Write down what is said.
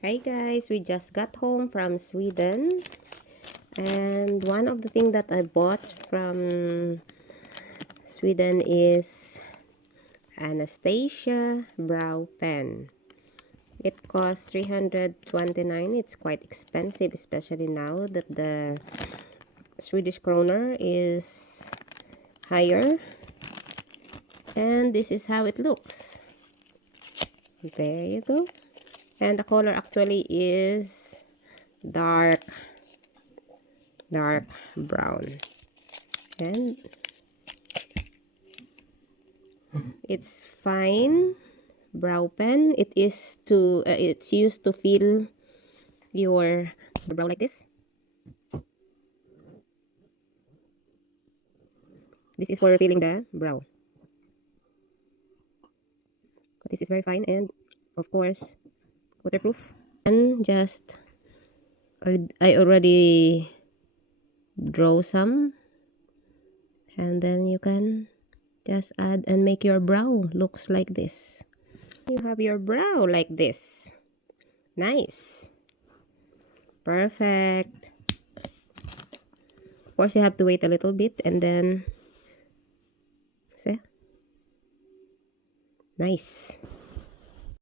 Hi guys, we just got home from Sweden, and one of the things that I bought from Sweden is Anastasia brow pen. It costs 329. It's quite expensive, especially now that the Swedish kroner is higher. And this is how it looks. There you go. And the color actually is dark brown, and it's fine brow pen. It's used to fill your brow like this. This is for filling the brow, but this is very fine and of course waterproof. And just I already draw some, and then you can just add and make your brow looks like this. You have your brow like this. Nice. Perfect. Of course, you have to wait a little bit and then see. Nice.